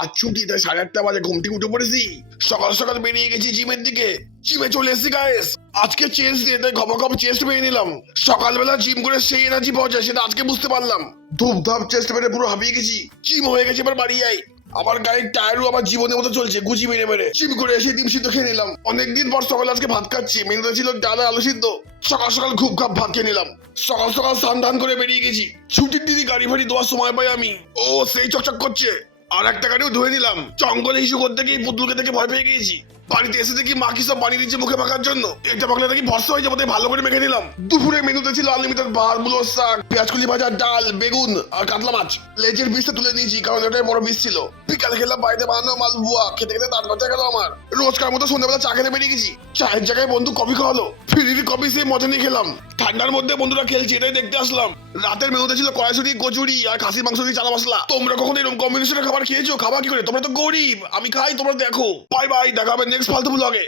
আজ ছুটি, তাই 8:30 বাজে ঘুম থেকে উঠে পড়েছি। সকাল সকাল বেরিয়ে গেছি জিমের দিকে। জিমে চলে এসেছি গাইস। আজকে চেস্ট ডে, তাই ঘপা ঘপ চেস্ট মেরে নিলাম। সকালবেলা জিম করে সেই এনার্জি পাওয়া যায় সেটা আজকে বুঝতে পারলাম। ধূপধাপ চেস্ট মেরে পুরো হাঁপিয়ে গেছি। জিম হয়ে গেছে, এবার বাড়ি যাই। আমার গাড়ির টায়ারও আমার জীবনের মতো চলছে, গুজি মেরে মেরে। জিম করে এসে ডিম সিদ্ধ খেয়ে নিলাম। অনেকদিন পর সকালে আজকে ভাত খাচ্ছি। মেনুতে ছিল ডাল আর আলু সিদ্ধ। সকাল সকাল খুব খাপ ভাত খেয়ে নিলাম। সকাল সকাল স্নান টান করে বেরিয়ে গেছি। ছুটির দিদি গাড়ি ফাড়ি দেওয়ার সময় পাই আমি। ও সেই চকচক করছে। আর একটা গাড়িও ধুয়ে নিলাম। জঙ্গলে ইস্যু করতে গিয়ে পুতুলকে দেখে ভয় পেয়ে গিয়েছি। বাড়িতে এসে দেখি মা কি সব বানিয়ে দিচ্ছে মুখে মাখার জন্য। এটা মাখলে দেখি ভরসা হয়ে যাবে, তাই ভালো করে মেখে নিলাম। দুপুরে মেনুতে ছিল আনলিমিটেড ভাত, মুলোর শাক, পেঁয়াজকুলি ভাজা, ডাল, বেগুন আর কাতলা মাছ। লেজের পিসটা তুলে নিয়েছি কারণ এটাই বড় পিস ছিল। বিকালে খেলাম বাড়িতে বানানো মালবুয়া। খেতে খেতে দাঁত বাচ্চা গেল আমার। রোজকার মতো সন্ধ্যাবেলা চা খেতে বেরিয়ে গেছি। চায়ের জায়গায় বন্ধু কফি খাওয়ালো। ফ্রির কফি সেই মজা নিয়ে খেলাম। ঠান্ডার মধ্যে বন্ধুরা খেলছে, এটাই দেখতে আসলাম। রাতের মেনুতে ছিল কড়াইশুঁটি, কচুরি আর খাসির মাংস দিয়ে চানা মশলা। তোমরা কখনো এরকম কম্বিনেশনের খাবার খেয়েছো? খাবার কি করে? তোমরা তো গরিব। আমি খাই, তোমরা দেখো। বাই বাই, দেখা হবে নেক্সট ফালতু ব্লগে।